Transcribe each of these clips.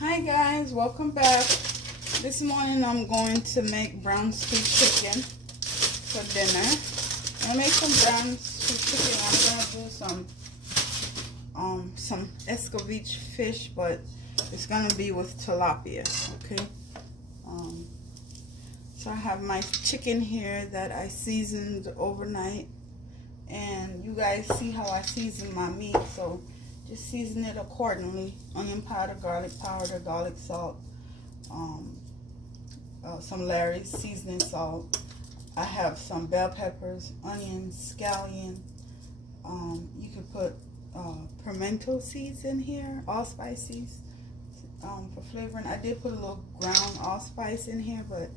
Hi guys, welcome back. This morning I'm going to make brown stew chicken for dinner. I'm gonna make some brown stew chicken. I'm gonna do some escovitch fish, but it's gonna be with tilapia. Okay. So I have my chicken here that I seasoned overnight, and you guys see how I season my meat, so just season it accordingly. Onion powder, garlic powder, garlic salt, some Larry's seasoning salt. I have some bell peppers, onions, scallion. You can put pimento seeds in here, allspices, for flavoring. I did put a little ground allspice in here, but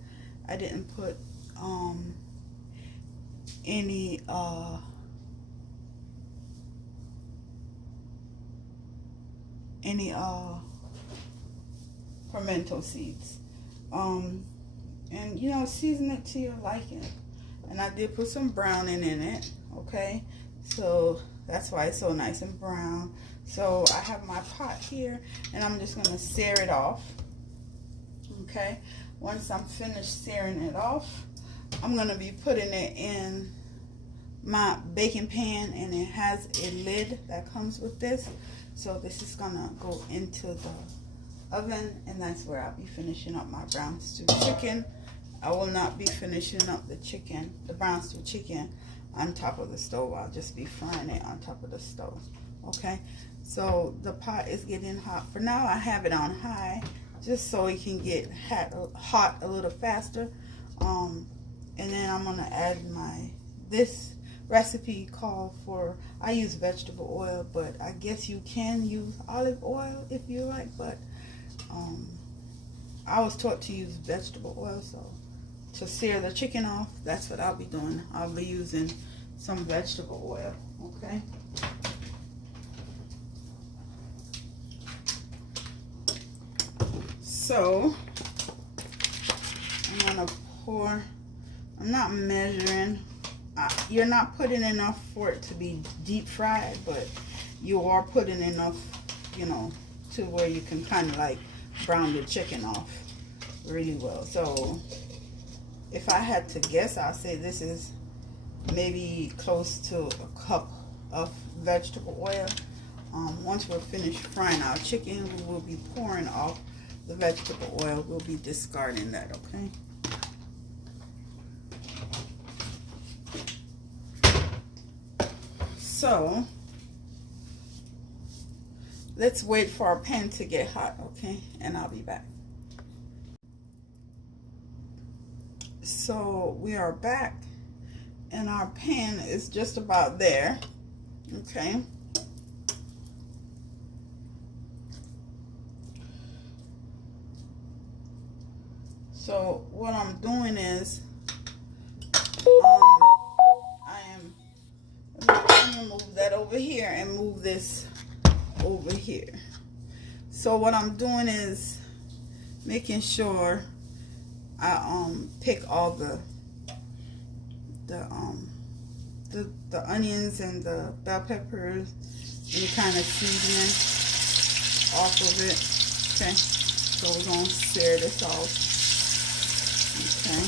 I didn't put any pimento seeds. And you know, season it to your liking. And I did put some browning in it, okay? So that's why it's so nice and brown. So I have my pot here, and I'm just gonna sear it off, okay? Once I'm finished searing it off, I'm gonna be putting it in my baking pan, and it has a lid that comes with this. So this is gonna go into the oven, and that's where I'll be finishing up my brown stew chicken. I will not be finishing up the brown stew chicken on top of the stove. I'll just be frying it on top of the stove. Okay, so the pot is getting hot. For now, I have it on high, just so it can get hot a little faster. And then I'm gonna add this recipe called for, I use vegetable oil, but I guess you can use olive oil if you like, but I was taught to use vegetable oil, so to sear the chicken off, that's what I'll be doing. I'll be using some vegetable oil, okay? So I'm gonna pour, I'm not measuring. You're not putting enough for it to be deep fried, but you are putting enough, you know, to where you can kind of like brown the chicken off really well. So if I had to guess, I'll say this is maybe close to a cup of vegetable oil. Once we're finished frying our chicken, we will be pouring off the vegetable oil. We'll be discarding that, okay? So let's wait for our pan to get hot, okay? And I'll be back. So we are back, and our pan is just about there, okay? So what I'm doing is I'm gonna move that over here and move this over here. So what I'm doing is making sure I pick all the onions and the bell peppers, any kind of seasoning off of it. Okay, so we're gonna sear this off. Okay,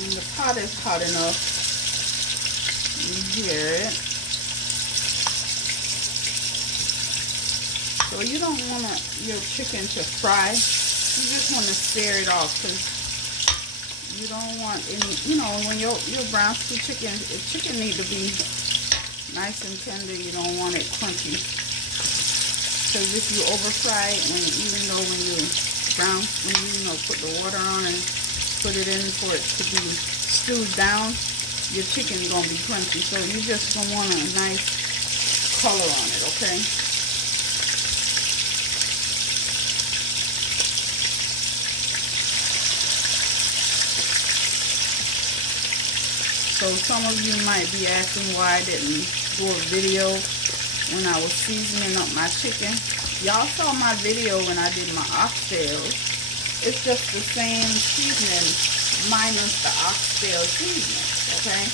and the pot is hot enough. You hear it. So you don't want your chicken to fry. You just want to sear it off, because you don't want any, you know, when your brown stew chicken, chicken need to be nice and tender. You don't want it crunchy. Because if you over fry it, even though when you put the water on and put it in for it to be stewed down, your chicken is gonna be crunchy. So you just don't want a nice color on it, okay? So some of you might be asking why I didn't do a video when I was seasoning up my chicken. Y'all saw my video when I did my oxtails. It's just the same seasoning minus the oxtail seasoning, okay?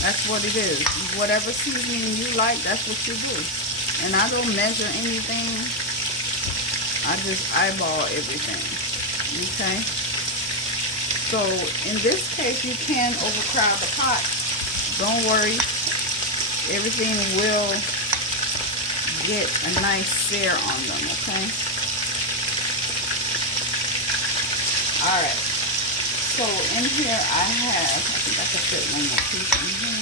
That's what it is. Whatever seasoning you like, that's what you do. And I don't measure anything. I just eyeball everything. Okay? So in this case, you can overcrowd the pot. Don't worry. Everything will get a nice sear on them, okay? Alright. So in here I have, I think I could fit one more piece in here.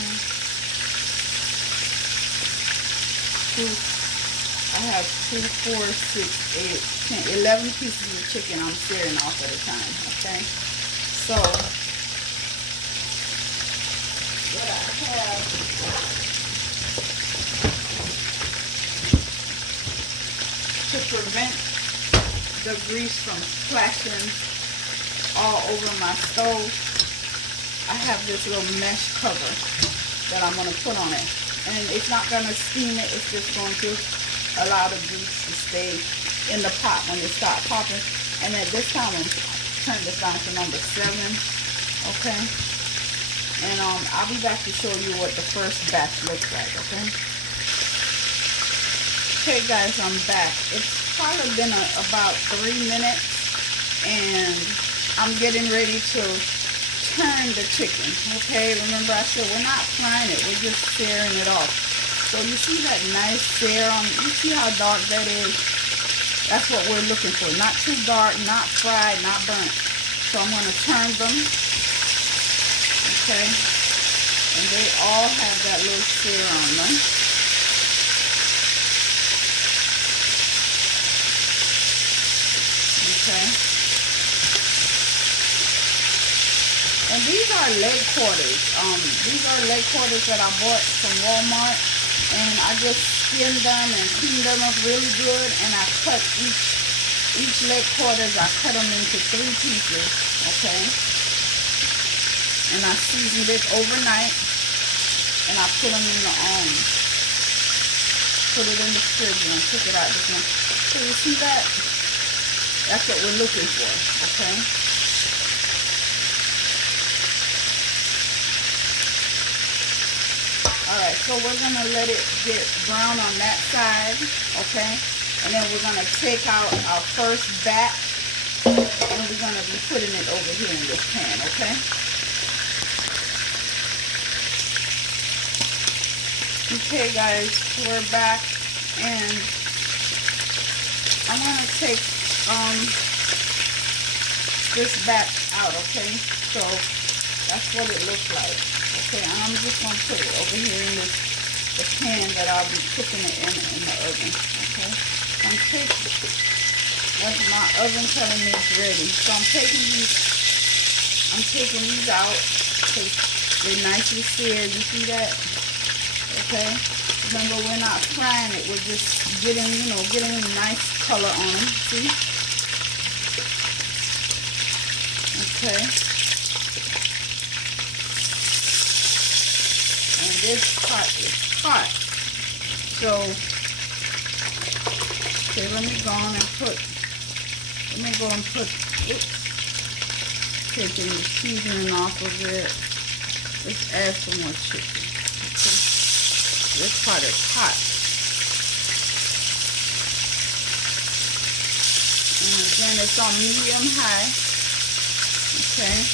I have 2, 4, 6, 8, 10, 11 pieces of chicken I'm searing off at a time, okay? So, what I have, to prevent the grease from splashing all over my stove, I have this little mesh cover that I'm going to put on it. And it's not going to steam it, it's just going to allow the grease to stay in the pot when it starts popping. And at this time, I'm turn this down to number 7, okay? And I'll be back to show you what the first batch looks like, okay? Okay, guys, I'm back. It's probably been about 3 minutes, and I'm getting ready to turn the chicken, okay? Remember I said we're not frying it, we're just searing it off. So you see that nice sear on, you see how dark that is? That's what we're looking for. Not too dark, not fried, not burnt. So I'm going to turn them, okay? And they all have that little sear on them. Okay? And these are leg quarters. These are leg quarters that I bought from Walmart, and I just skinned them and cleaned them up really good, and I cut each leg quarters. I cut them into 3 pieces, okay? And I seasoned it overnight, and I put them in the put it in the fridge and took it out this one. So you see that? That's what we're looking for, okay? Alright, so we're going to let it get brown on that side, okay? And then we're going to take out our first batch, and we're going to be putting it over here in this pan, okay? Okay, guys, we're back, and I'm going to take this batch out, okay? So that's what it looks like. Okay, and I'm just going to put it over here in the pan that I'll be cooking it in the oven, okay? I'm taking, that's my oven telling me it's ready. So I'm taking these out, because they're nicely seared, you see that? Okay? Remember, we're not frying it, we're just getting, getting a nice color on them, see? Okay? This pot is hot, so okay, let me go on and put, oops, taking the seasoning off of it. Let's add some more chicken. Okay. This pot is hot, and again it's on medium high. Okay,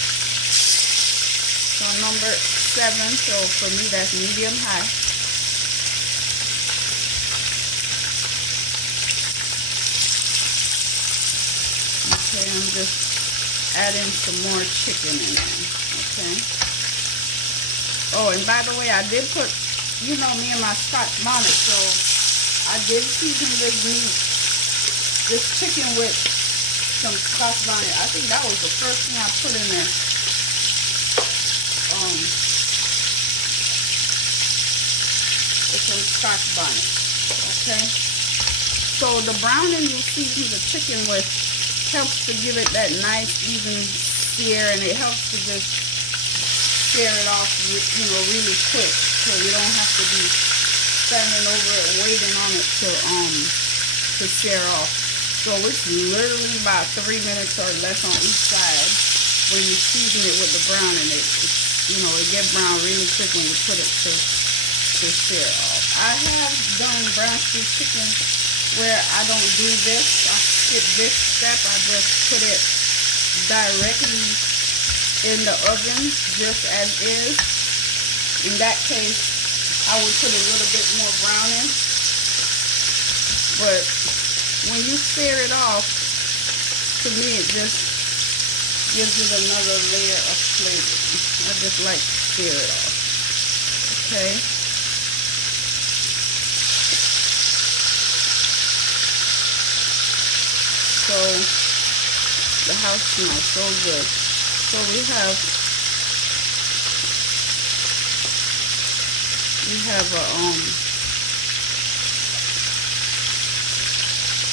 so number 7, so for me that's medium high. Okay, I'm just adding some more chicken in there, okay? Oh, and by the way, I did put, me and my Scotch bonnet, so I did season this chicken with some Scotch bonnet. I think that was the first thing I put in there. With some Scotch bonnet, okay? So the browning you season the chicken with helps to give it that nice even sear, and it helps to just sear it off, really quick, so you don't have to be standing over it waiting on it to sear off. So it's literally about 3 minutes or less on each side when you season it with the browning. It gets brown really quick when you put it to sear off. I I have done brown stew chicken where I don't do this. I skip this step. I just put it directly in the oven just as is. In that case, I would put a little bit more browning. But when you sear it off, to me it just gives it another layer of flavor. I just like to sear it off. Okay. So the house smells so good. So we have a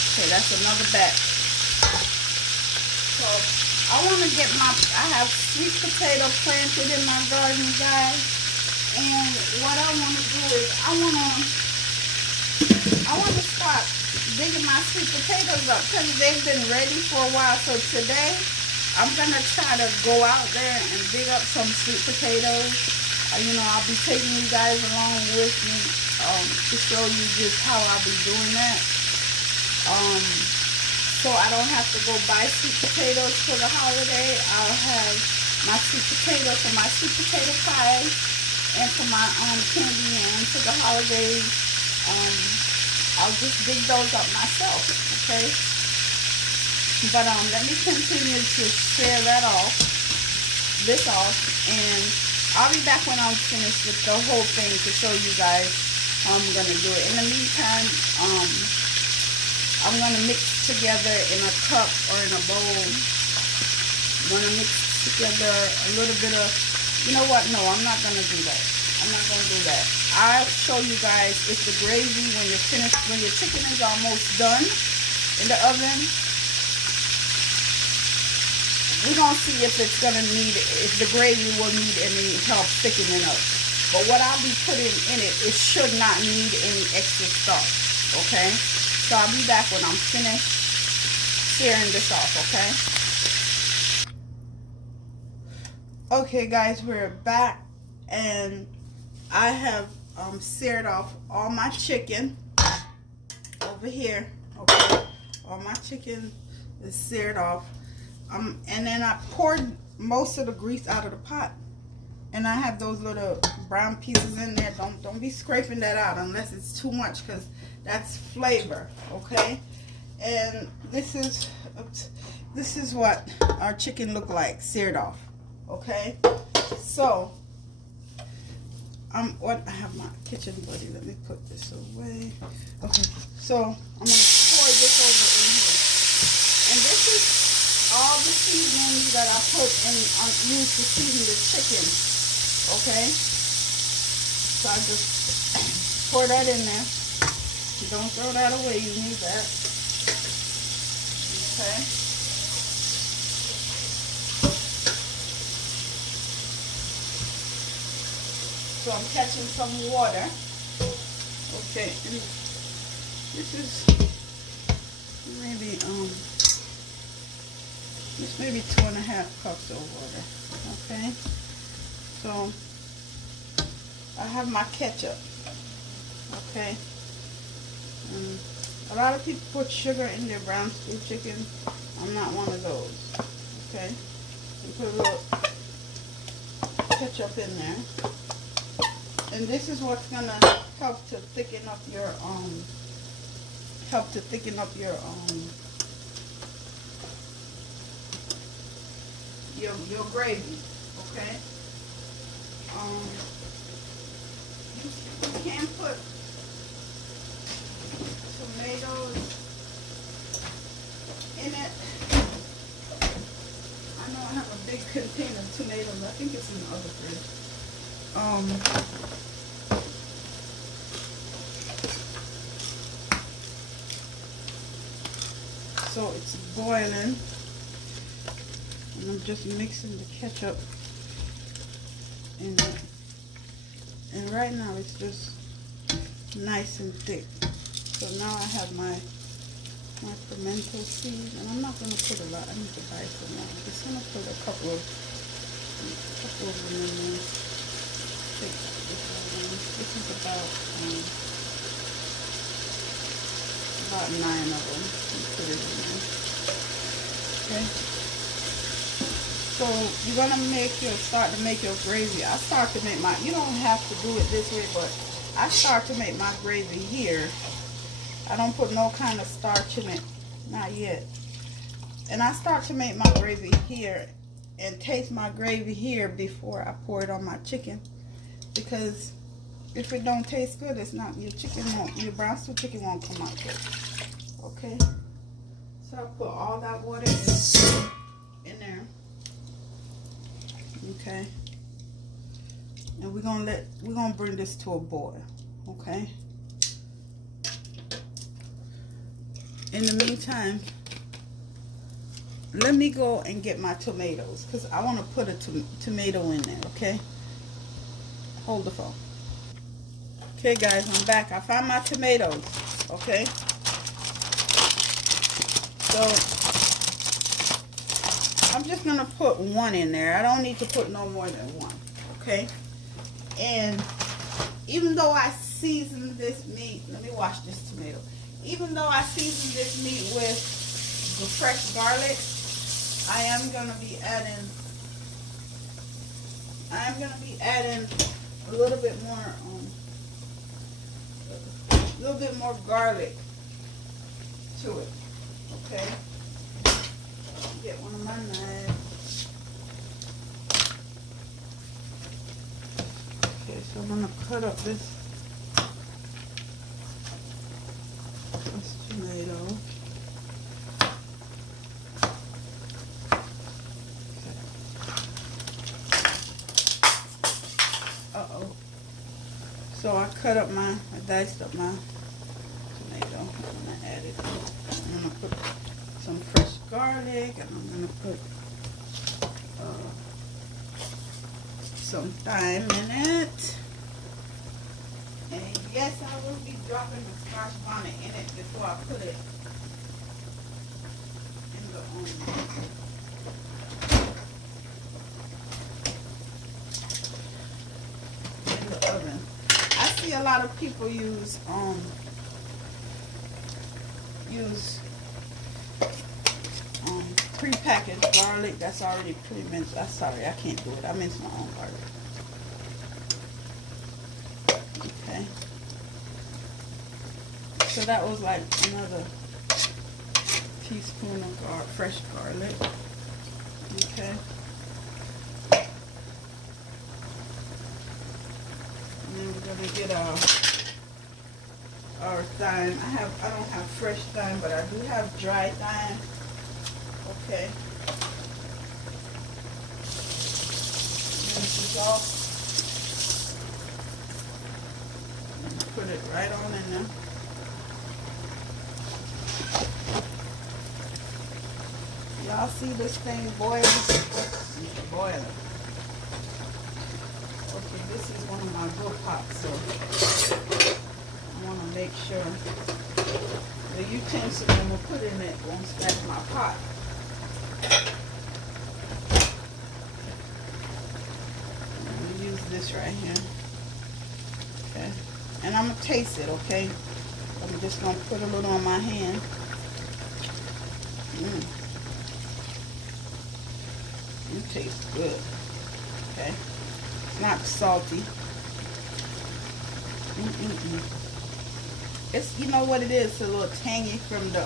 okay, that's another batch. So I want to get I have sweet potato planted in my garden, guys. And what I want to do is I want to start digging my sweet potatoes up because they've been ready for a while. So today I'm going to try to go out there and dig up some sweet potatoes. You know, I'll be taking you guys along with me to show you just how I'll be doing that. So I don't have to go buy sweet potatoes for the holiday. I'll have my sweet potatoes for my sweet potato pie and for my candy and for the holidays. I'll just dig those up myself, okay? But let me continue to share that off, this off, and I'll be back when I'm finished with the whole thing to show you guys how I'm gonna do it. In the meantime, I'm gonna mix together in a cup or in a bowl. I'm gonna mix together a little bit of, you know what? No, I'm not gonna do that. I'm not gonna do that. I'll show you guys if the gravy, when you're finished, when your chicken is almost done in the oven, we're gonna see if it's gonna need, if the gravy will need any help thickening up. But what I'll be putting in it, it should not need any extra starch, okay? So I'll be back when I'm finished searing this off, okay? Okay, guys, we're back, and I have seared off all my chicken over here, okay? All my chicken is seared off. And then I poured most of the grease out of the pot, and I have those little brown pieces in there. Don't be scraping that out unless it's too much, because that's flavor, okay? And this is what our chicken look like seared off, okay? So I have my kitchen buddy. Let me put this away. Okay, so I'm gonna pour this over in here, and this is all the seasonings that I put in, used to season the chicken, okay? So I just pour that in there. Don't throw that away, you need that, okay? So I'm catching some water, okay, and this is maybe, this may be 2.5 cups of water, okay? So I have my ketchup, okay? A lot of people put sugar in their brown stew chicken. I'm not one of those, okay? And put a little ketchup in there. And this is what's gonna help to thicken up your your gravy, okay? You can put tomatoes in it. I know I have a big container of tomatoes. I think it's in the other fridge. So it's boiling, and I'm just mixing the ketchup in it. And right now it's just nice and thick. So now I have my pimento seeds, and I'm not going to put a lot. I need to buy some more. I'm just going to put a couple of them in there. This is about About 9 of them. Put it in there. Okay. So you're gonna start to make your gravy. I start to make my. You don't have to do it this way, but I start to make my gravy here. I don't put no kind of starch in it, not yet. And I start to make my gravy here and taste my gravy here before I pour it on my chicken, because if it don't taste good, it's not your brown stew chicken won't come out good. Okay. So I put all that water in there. Okay. And we're gonna bring this to a boil. Okay. In the meantime, let me go and get my tomatoes, because I want to put a tomato in there. Okay. Hold the phone. Okay, guys, I'm back. I found my tomatoes. Okay. So I'm just gonna put one in there. I don't need to put no more than one. Okay. And even though I seasoned this meat, let me wash this tomato. Even though I seasoned this meat with the fresh garlic, I am gonna be adding a little bit more garlic to it. Okay. Get one of my knives. Okay, so I'm gonna cut up this tomato. So I diced up my tomato. I'm gonna add it. I'm gonna put some fresh garlic, and I'm gonna put some thyme in it. And yes, I will be dropping the scotch bonnet in it before I put it in the oven. I see a lot of people use prepackaged garlic that's already pre-minced. I'm sorry, I can't do it. I mince my own garlic. Okay. So that was like another teaspoon of fresh garlic. Okay. And then we're gonna get our thyme. I don't have fresh thyme, but I do have dry thyme. Okay. Rinse this off. And put it right on in there. Y'all see this thing boiling? It's boiling. Okay, this is one of my brook pots, so I want to make sure the utensil I'm going to put in it won't scratch my pot. I'm going to use this right here. Okay. And I'm going to taste it, okay? I'm just going to put a little on my hand. It tastes good. Okay. It's not salty. It's, you know what it is? It's a little tangy from the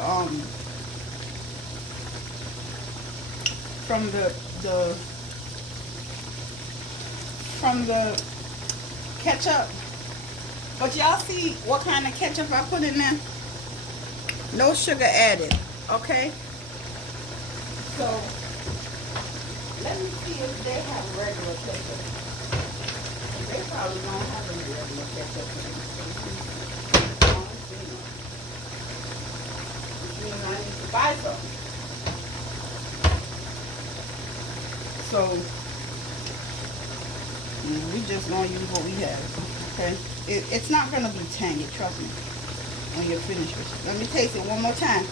ketchup. But y'all see what kind of ketchup I put in there? No sugar added. Okay. So let me see if they have regular ketchup. They probably don't have any regular ketchup. I need to buy some. So we just gonna use what we have. Okay. It's not gonna be tangy, trust me. When you're finished with it. Let me taste it one more time.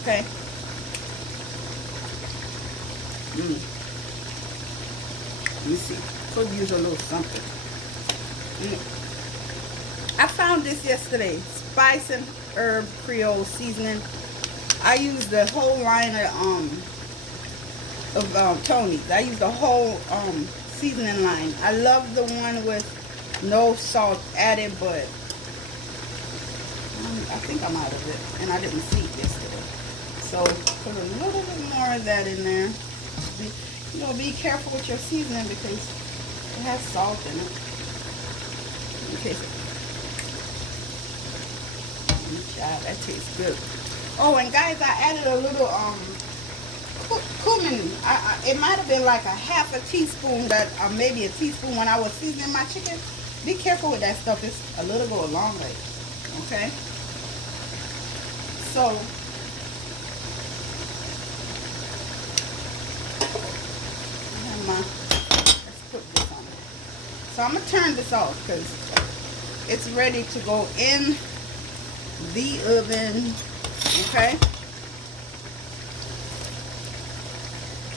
Okay. Let me see. Could use a little something. I found this yesterday. spice and herb Creole seasoning. I use the whole line of Tony's. I use the whole seasoning line. I love the one with no salt added, but I think I'm out of it, and I didn't see it yesterday. So put a little bit more of that in there. Be careful with your seasoning because it has salt in it. Okay. Yeah, that tastes good. Oh, and guys, I added a little cumin. It might have been like a half a teaspoon, or maybe a teaspoon when I was seasoning my chicken. Be careful with that stuff. It's a little go a long way. Okay. So let's put this on. So I'm gonna turn this off because it's ready to go in the oven. Okay.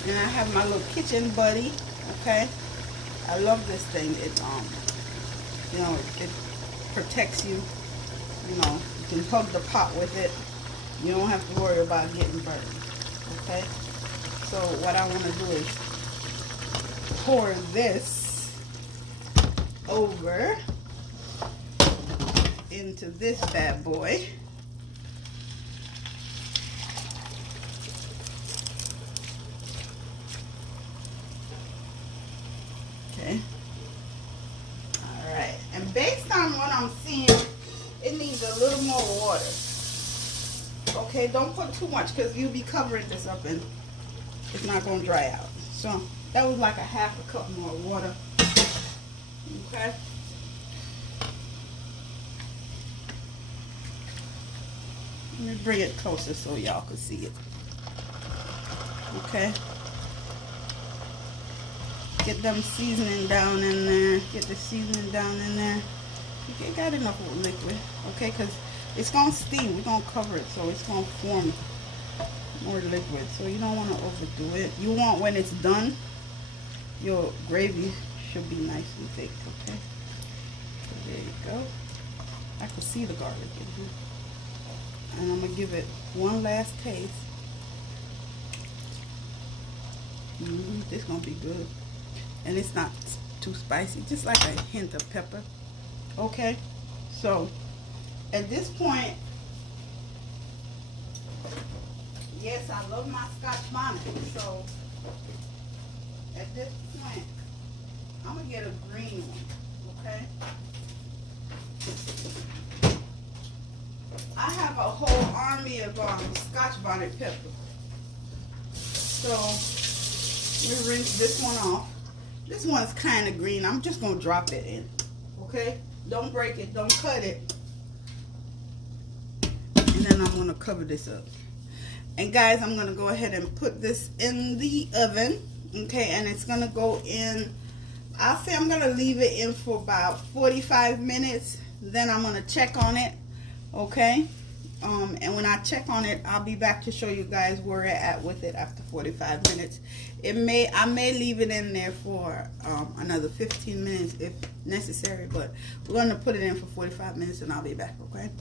And I have my little kitchen buddy. Okay. I love this thing. It it protects you. You can hug the pot with it. You don't have to worry about getting burned. Okay. So what I want to do is pour this over into this bad boy. Okay. All right. And based on what I'm seeing, it needs a little more water. Okay, don't put too much because you'll be covering this up and it's not going to dry out. So that was like a half a cup more water. Okay. Let me bring it closer so y'all can see it. Okay. Get them seasoning down in there. Get the seasoning down in there. You got enough liquid, okay? Because it's gonna steam. We're gonna cover it, so it's gonna form more liquid. So you don't want to overdo it. You want when it's done, your gravy should be nice and thick, okay? So there you go. I can see the garlic in here, and I'm gonna give it one last taste. This is gonna be good. And it's not too spicy, just like a hint of pepper. Okay, so at this point, yes, I love my Scotch bonnet. So at this point, I'm gonna get a green one. Okay, I have a whole army of Scotch bonnet pepper. So we rinse this one off. This one's kind of green. I'm just going to drop it in. Okay? Don't break it. Don't cut it. And then I'm going to cover this up. And guys, I'm going to go ahead and put this in the oven. Okay? And it's going to go in, I'll say I'm going to leave it in for about 45 minutes. Then I'm going to check on it. Okay? And when I check on it, I'll be back to show you guys where we're at with it after 45 minutes. I may leave it in there for another 15 minutes if necessary, but we're going to put it in for 45 minutes and I'll be back, okay?